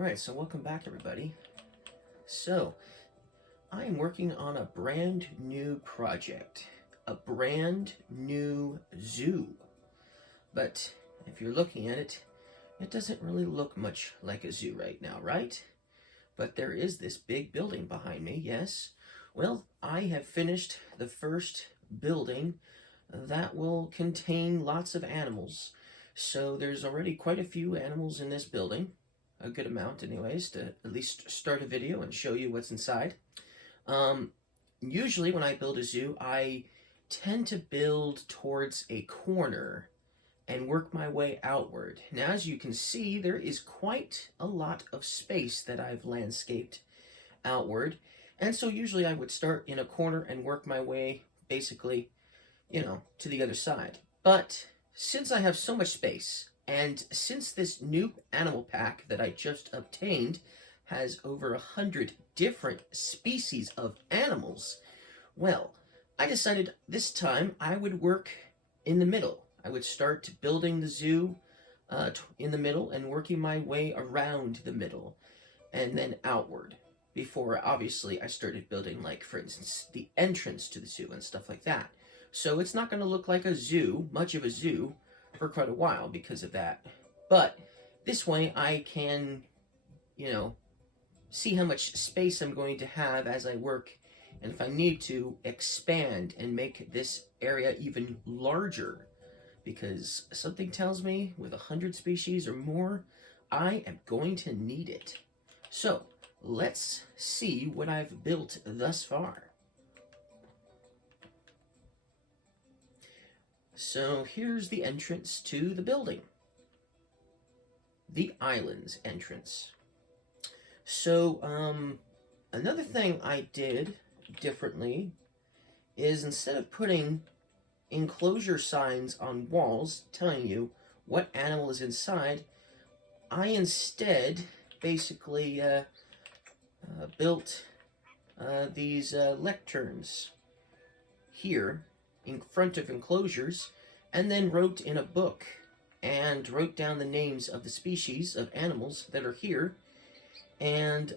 Alright, so welcome back everybody. So, I am working on a brand new project. A brand new zoo. But, if you're looking at it, it doesn't really look much like a zoo right now, right? But there is this big building behind me, yes. Well, I have finished the first building that will contain lots of animals. So there's already quite a few animals in this building. A good amount anyways, to at least start a video and show you what's inside. Usually when I build a zoo, I tend to build towards a corner and work my way outward. Now, as you can see, there is quite a lot of space that I've landscaped outward. And so usually I would start in a corner and work my way basically, to the other side. But since I have so much space, and since this new animal pack that I just obtained has over 100 different species of animals, well, I decided this time I would work in the middle. I would start building the zoo in the middle and working my way around the middle and then outward before, obviously, I started building, like, for instance, the entrance to the zoo and stuff like that. So it's not going to look like a zoo, much of a zoo, for quite a while because of that. But this way I can, see how much space I'm going to have as I work, and if I need to, expand and make this area even larger, because something tells me with 100 species or more, I am going to need it. So let's see what I've built thus far. So here's the entrance to the building. The island's entrance. So, another thing I did differently is instead of putting enclosure signs on walls telling you what animal is inside, I instead basically built these lecterns here in front of enclosures, and then wrote in a book and wrote down the names of the species of animals that are here, and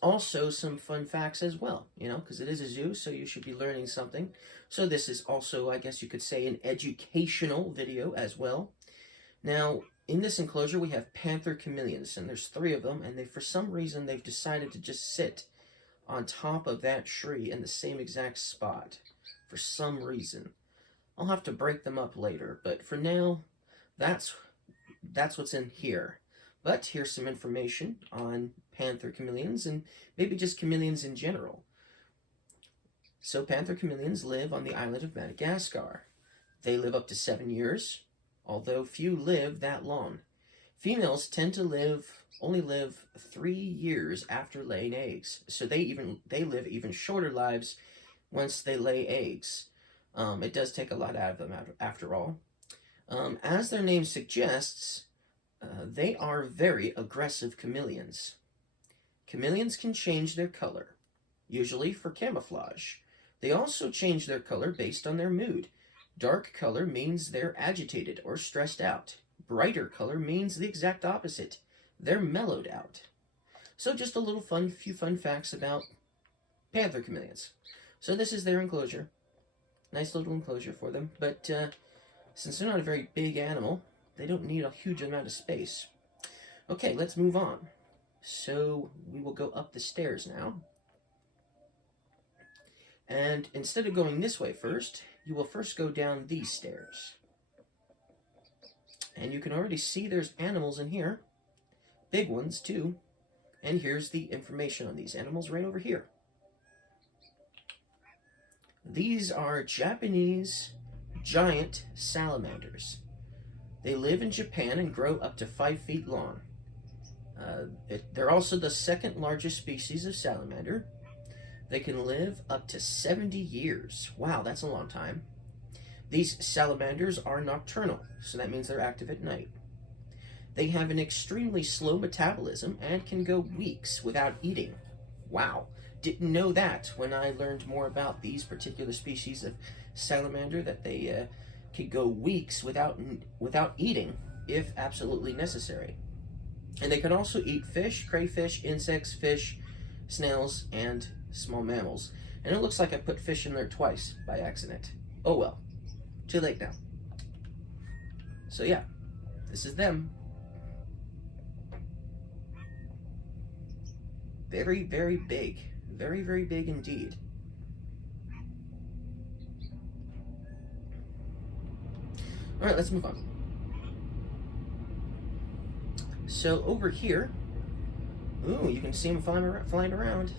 also some fun facts as well, because it is a zoo, so you should be learning something. So this is also, I guess you could say, an educational video as well. Now, in this enclosure we have Panther Chameleons, and there's 3 of them, and for some reason they've decided to just sit on top of that tree in the same exact spot. For some reason. I'll have to break them up later, but for now, that's what's in here. But here's some information on Panther Chameleons, and maybe just chameleons in general. So Panther Chameleons live on the island of Madagascar. They live up to 7 years, although few live that long. Females tend to only live 3 years after laying eggs, so they live even shorter lives once they lay eggs. It does take a lot out of them after all. As their name suggests, they are very aggressive chameleons. Chameleons can change their color, usually for camouflage. They also change their color based on their mood. Dark color means they're agitated or stressed out. Brighter color means the exact opposite. They're mellowed out. So just a few fun facts about Panther Chameleons. So this is their enclosure. Nice little enclosure for them. But since they're not a very big animal, they don't need a huge amount of space. Okay, let's move on. So we will go up the stairs now. And instead of going this way first, you will first go down these stairs. And you can already see there's animals in here. Big ones, too. And here's the information on these animals right over here. These are Japanese giant salamanders. They live in Japan and grow up to 5 feet long. They're also the 2nd largest species of salamander. They can live up to 70 years. Wow, that's a long time. These salamanders are nocturnal, so that means they're active at night. They have an extremely slow metabolism and can go weeks without eating. Wow. Didn't know that when I learned more about these particular species of salamander, that they could go weeks without eating if absolutely necessary. And they can also eat fish, crayfish, insects, fish, snails, and small mammals. And it looks like I put fish in there twice by accident. Oh well, too late now. So yeah, this is them. Very, very big. Very, very big indeed. Alright, let's move on. So over here, ooh, you can see them flying around.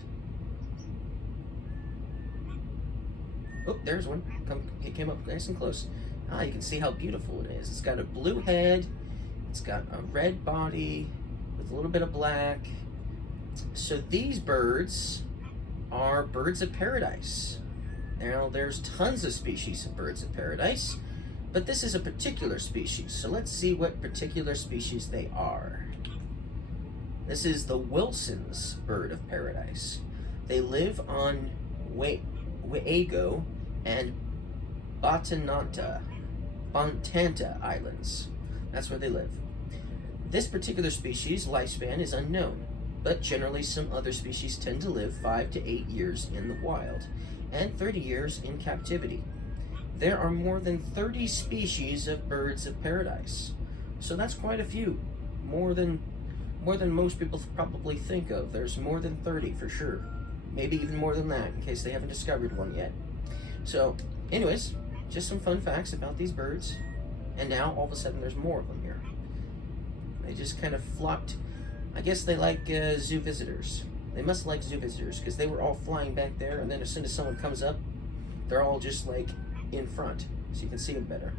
Oh, there's one. It came up nice and close. Ah, you can see how beautiful it is. It's got a blue head. It's got a red body with a little bit of black. So these birds are birds of paradise. Now, there's tons of species of birds of paradise, but this is a particular species. So let's see what particular species they are. This is the Wilson's bird of paradise. They live on Waego and Bantanta Islands. That's where they live. This particular species' lifespan is unknown, but generally some other species tend to live 5 to 8 years in the wild and 30 years in captivity. There are more than 30 species of birds of paradise. So that's quite a few. More than most people probably think of. There's more than 30 for sure. Maybe even more than that, in case they haven't discovered one yet. So, anyways, just some fun facts about these birds. And now, all of a sudden, there's more of them here. They just kind of flocked. I guess they like zoo visitors. They must like zoo visitors, because they were all flying back there, and then as soon as someone comes up, they're all just like in front, so you can see them better.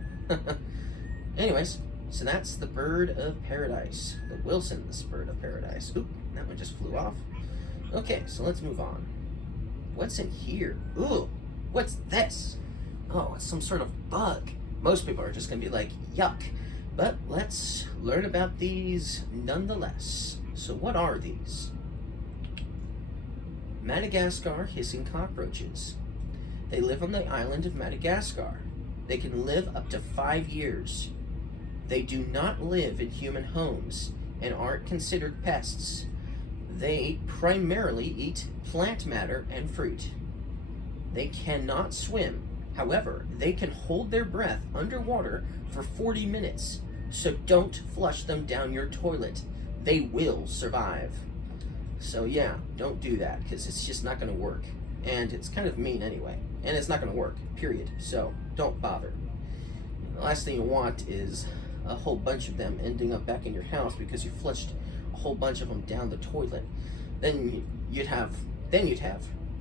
Anyways, so that's the bird of paradise, the Wilson's bird of paradise. Oop, that one just flew off. Okay, so let's move on. What's in here? Ooh, what's this? Oh, it's some sort of bug. Most people are just gonna be like, yuck. But let's learn about these nonetheless. So what are these? Madagascar hissing cockroaches. They live on the island of Madagascar. They can live up to 5 years. They do not live in human homes and aren't considered pests. They primarily eat plant matter and fruit. They cannot swim. However, they can hold their breath underwater for 40 minutes. So don't flush them down your toilet. They will survive. So yeah, don't do that, because it's just not going to work. And it's kind of mean anyway. And it's not going to work, period. So don't bother. The last thing you want is a whole bunch of them ending up back in your house because you flushed a whole bunch of them down the toilet. Then you'd have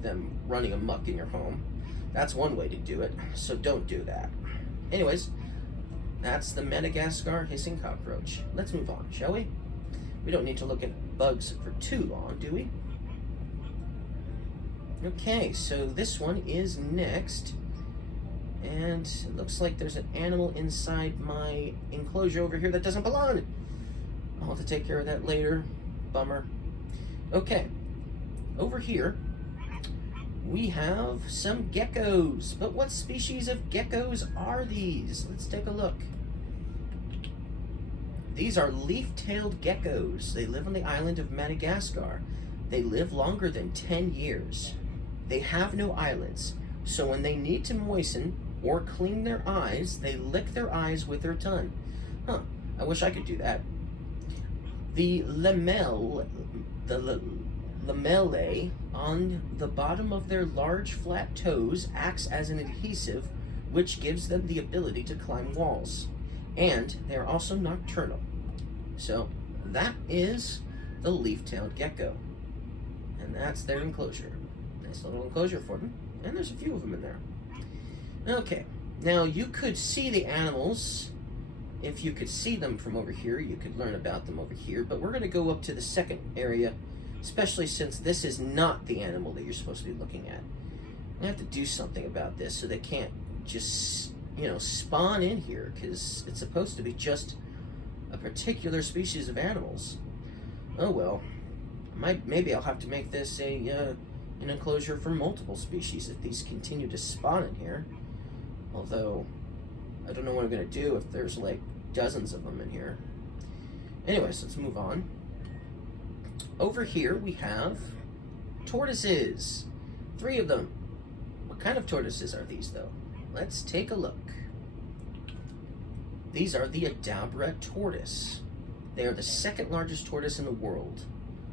them running amok in your home. That's one way to do it, so don't do that. Anyways, that's the Madagascar hissing cockroach. Let's move on, shall we? We don't need to look at bugs for too long, do we? Okay, so this one is next. And it looks like there's an animal inside my enclosure over here that doesn't belong. I'll have to take care of that later. Bummer. Okay, over here we have some geckos. But what species of geckos are these? Let's take a look. These are leaf-tailed geckos. They live on the island of Madagascar. They live longer than 10 years. They have no eyelids, so when they need to moisten or clean their eyes, they lick their eyes with their tongue. Huh, I wish I could do that. The lamellae on the bottom of their large flat toes acts as an adhesive, which gives them the ability to climb walls. And they are also nocturnal. So that is the leaf-tailed gecko. And that's their enclosure. Nice little enclosure for them. And there's a few of them in there. Okay, now you could see the animals. If you could see them from over here, you could learn about them over here. But we're going to go up to the second area, especially since this is not the animal that you're supposed to be looking at. I have to do something about this so they can't just, spawn in here, because it's supposed to be just a particular species of animals. Oh well, maybe I'll have to make this an enclosure for multiple species if these continue to spawn in here. Although, I don't know what I'm going to do if there's like dozens of them in here. Anyways, let's move on. Over here we have tortoises. 3 of them. What kind of tortoises are these, though? Let's take a look. These are the Adabra Tortoise. They are the 2nd largest tortoise in the world.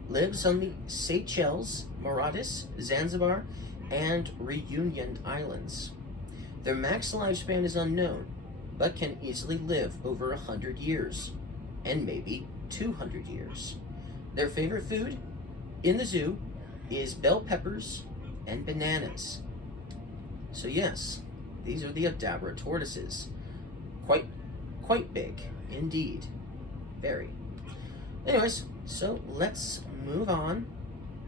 Lives on the Seychelles, Mauritius, Zanzibar, and Reunion Islands. Their max lifespan is unknown, but can easily live over 100 years, and maybe 200 years. Their favorite food in the zoo is bell peppers and bananas. So yes, these are the Adabra tortoises. Quite big, indeed. Very. Anyways, so let's move on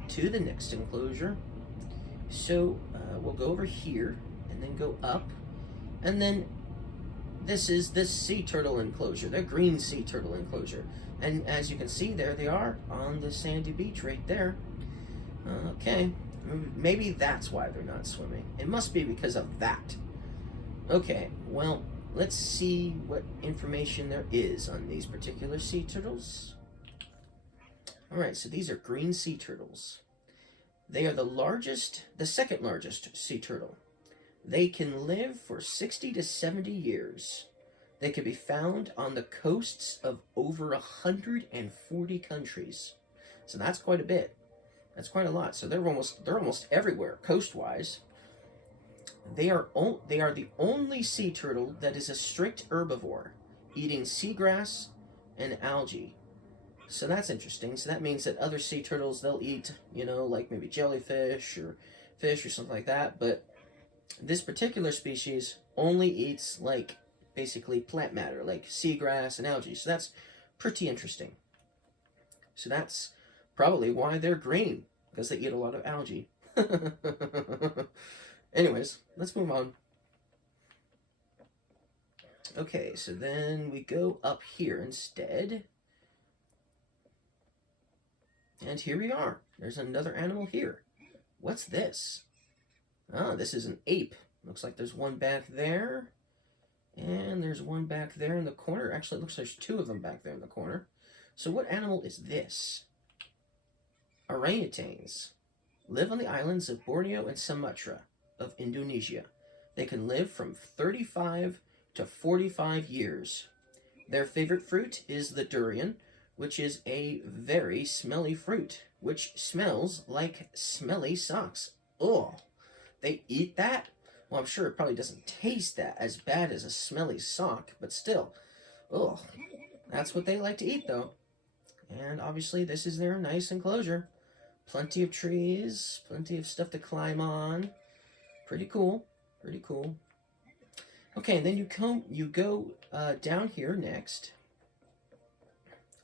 to the next enclosure. So we'll go over here and then go up, and then this is the sea turtle enclosure, the green sea turtle enclosure. And as you can see, there they are on the sandy beach right there. Okay, maybe that's why they're not swimming. It must be because of that. Okay, well, let's see what information there is on these particular sea turtles. Alright, so these are green sea turtles. They are the 2nd largest sea turtle. They can live for 60 to 70 years. They can be found on the coasts of over 140 countries. So that's quite a bit. That's quite a lot. So they're almost everywhere, coast-wise. They are the only sea turtle that is a strict herbivore, eating seagrass and algae. So that's interesting. So that means that other sea turtles, they'll eat, like maybe jellyfish or fish or something like that. But this particular species only eats, like, basically plant matter, like seagrass and algae. So that's pretty interesting. So that's probably why they're green, because they eat a lot of algae. Anyways, let's move on. Okay, so then we go up here instead. And here we are. There's another animal here. What's this? Ah, this is an ape. Looks like there's one back there. And there's one back there in the corner. Actually, it looks like there's 2 of them back there in the corner. So what animal is this? Orangutans. Live on the islands of Borneo and Sumatra of Indonesia. They can live from 35 to 45 years. Their favorite fruit is the durian, which is a very smelly fruit, which smells like smelly socks. Ugh. They eat that? Well, I'm sure it probably doesn't taste that as bad as a smelly sock, but still. Ugh. That's what they like to eat, though. And obviously, this is their nice enclosure. Plenty of trees, plenty of stuff to climb on. Pretty cool. Pretty cool. Okay, and then you go down here next.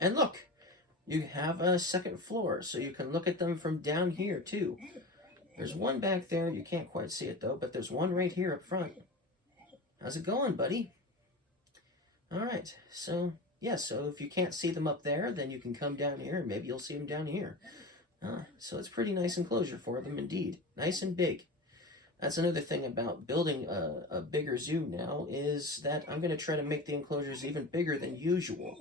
And look, you have a 2nd floor, so you can look at them from down here, too. There's one back there. You can't quite see it, though, but there's one right here up front. How's it going, buddy? All right, so, yeah, so if you can't see them up there, then you can come down here, and maybe you'll see them down here. So it's pretty nice enclosure for them, indeed. Nice and big. That's another thing about building a bigger zoo now, is that I'm going to try to make the enclosures even bigger than usual.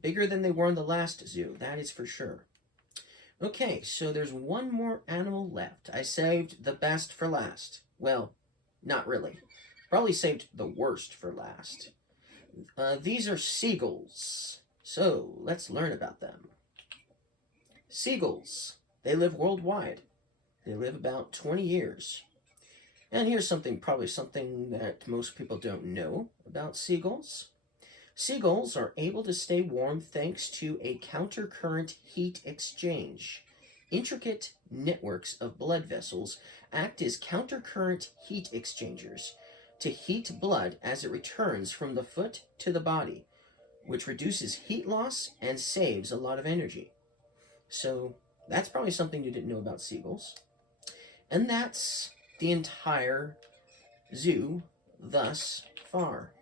Bigger than they were in the last zoo, that is for sure. Okay, so there's one more animal left. I saved the best for last. Well, not really. Probably saved the worst for last. These are seagulls. So, let's learn about them. Seagulls. They live worldwide. They live about 20 years. And here's probably something that most people don't know about seagulls. Seagulls are able to stay warm thanks to a countercurrent heat exchange. Intricate networks of blood vessels act as countercurrent heat exchangers to heat blood as it returns from the foot to the body, which reduces heat loss and saves a lot of energy. So that's probably something you didn't know about seagulls. And that's the entire zoo thus far.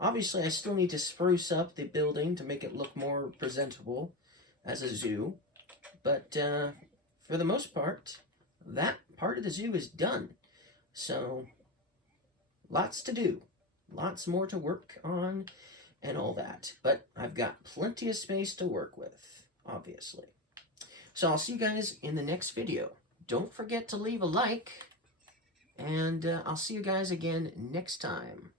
Obviously, I still need to spruce up the building to make it look more presentable as a zoo. But for the most part, that part of the zoo is done. So, lots to do. Lots more to work on and all that. But I've got plenty of space to work with. obviously. So I'll see you guys in the next video. Don't forget to leave a like, and I'll see you guys again next time.